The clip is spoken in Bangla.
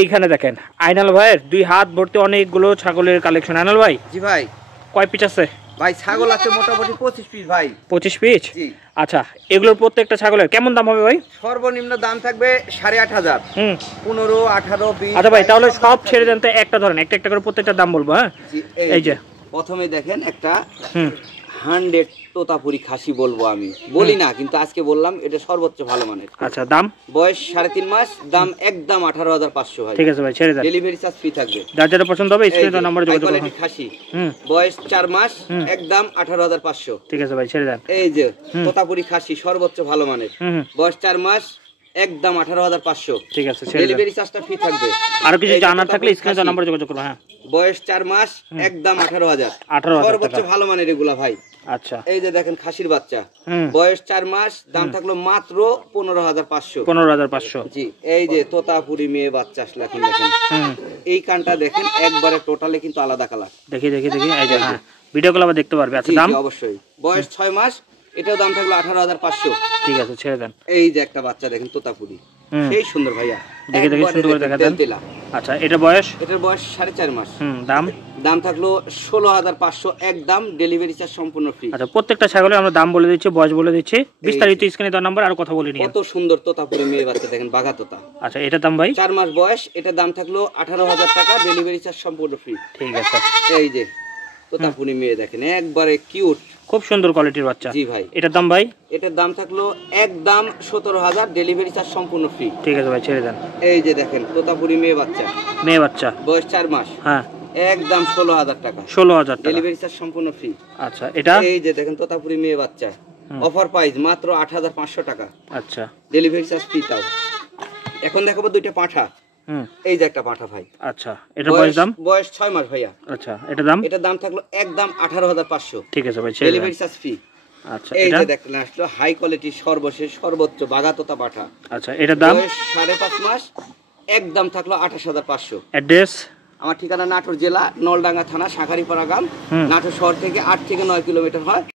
এইখানে দেখেন আইনাল ভাইয়ের দুই হাত ভর্তি অনেকগুলো ছাগলের কালেকশন। আইনাল ভাই, জি ভাই, কয় পিস আছে? ভাই ছাগল আছে মোটামুটি 25 পিস ভাই। 25 পিস? জি। আচ্ছা, এগুলোর প্রত্যেকটা ছাগলের কেমন দাম হবে ভাই? সর্বনিম্ন দাম থাকবে 8,500। 15, 18, 20। আচ্ছা ভাই, তাহলে সব ছেড়ে দেন তো, একটা ধরেন, একটা একটা করে প্রত্যেকটা দাম বলবো। হ্যাঁ, এই যে প্রথমে দেখেন একটা 100 তোতাপুরি খাসি বলবো, আমি বলি না কিন্তু আজকে বললাম, এটা সর্বোচ্চ ভালো মানের। আচ্ছা, দাম? বয়স 3.5 মাস, দাম একদম 18,500 ভাই। ঠিক আছে ভাই, ছেড়ে দেন। ডেলিভারি চার্জ ফ্রি থাকবে। যার যেটা পছন্দ হবে স্ক্রিনে দেওয়া নম্বরে যোগাযোগ করুন। খাসি, বয়স 4 মাস, একদম 18,500। ঠিক আছে ভাই, ছেড়ে দেন। এই যে তোতাপুরি খাসি সর্বোচ্চ ভালো মানের, বয়স 4 মাস, একদম 18,500। ঠিক আছে, ছেড়ে দেন। ডেলিভারি চার্জটা ফ্রি থাকবে। আর কিছু জানার থাকলে স্ক্রিনে দেওয়া নম্বরে যোগাযোগ করুন। হ্যাঁ, বয়স 4 মাস, একদম 18,000। সর্বোচ্চ ভালো মানের এগুলা ভাই। আচ্ছা, এই যে দেখেন খাসির বাচ্চা, বয়স 4 মাস, দাম থাকলো মাত্র 15,500। 15,500। জি। এই যে তোতাপুরি মেয়ে বাচ্চা আসলে এখন দেখেন, এই কানটা দেখেন একবারে টোটালি কিন্তু আলাদা কালার। দেখি দেখি দেখি, এই যে হ্যাঁ, ভিডিও কল আবার দেখতে পারবে। আচ্ছা, দাম? অবশ্যই। বয়স 6 মাস, এটাও দাম থাকলো 18,500। ঠিক আছে, ছেড়ে দেন। এই যে একটা বাচ্চা দেখেন তোতাপুরি, সেই সুন্দর ভাইয়া, দেখে দেখে সুন্দর করে দেখা দেন। আচ্ছা, এটা বয়স? এটার বয়স 4.5 মাস। দাম? দাম থাকলো 16,500, একদম ডেলিভারি চার্জ সম্পূর্ণ ফ্রি। আচ্ছা, প্রত্যেকটা ছাগলে আমরা দাম বলে দিচ্ছি, বয়স বলে দিচ্ছি, বিস্তারিত স্ক্রিনে দেওয়া নাম্বার আর কথা বলে নিন। কত সুন্দর তোতাপুরি মেয়ে বাচ্চা দেখেন, বাঘা তোতা। আচ্ছা, এটা দাম ভাই? 4 মাস বয়স, এটার দাম থাকলো 18,000 টাকা, ডেলিভারি চার্জ সম্পূর্ণ ফ্রি। ঠিক আছে। এই যে তোতাপুরি মেয়ে দেখেন একবারে কিউট, খুব সুন্দর কোয়ালিটির বাচ্চা। জি ভাই। এটার দাম ভাই? এটার দাম থাকলো একদম 17,000, ডেলিভারি চার্জ সম্পূর্ণ ফ্রি। ঠিক আছে ভাই, ছেড়ে দেন। এই যে দেখেন তোতাপুরি মেয়ে বাচ্চা, মেয়ে বাচ্চা, বয়স 4 মাস, হ্যাঁ, একদম 16,000 টাকা। 16,000 টাকা, ডেলিভারি চার্জ সম্পূর্ণ ফ্রি। আচ্ছা, এটা? এই যে দেখেন তোতাপুরি মেয়ে বাচ্চা, অফার প্রাইস মাত্র 8,500 টাকা। আচ্ছা, ডেলিভারি চার্জ ফ্রি তাও। এখন দেখাবো দুইটা পাঁঠা। এই যে একটা পাঁঠা ভাই। আচ্ছা, এটা বয়স দাম? বয়স 6 মাস ভাইয়া। আচ্ছা, এটা দাম? এটার দাম থাকলো একদম 18,500। ঠিক আছে ভাই, ছেড়ে দেন। Delivery charge free. আচ্ছা, এই এটা? যে দেখেন আসলো হাই কোয়ালিটি সর্বশেষ সর্বোচ্চ বাঘা তোতা পাঁঠা। আচ্ছা, এটার দাম? বয়স 5.5 মাস, একদম থাকলো 28,500। অ্যাড্রেস? আমার ঠিকানা নাটোর জেলা নলডাঙ্গা থানা শাখারিপাড়া গ্রাম, নাটোর শহর থেকে 8 থেকে 9 কিলোমিটার হয়।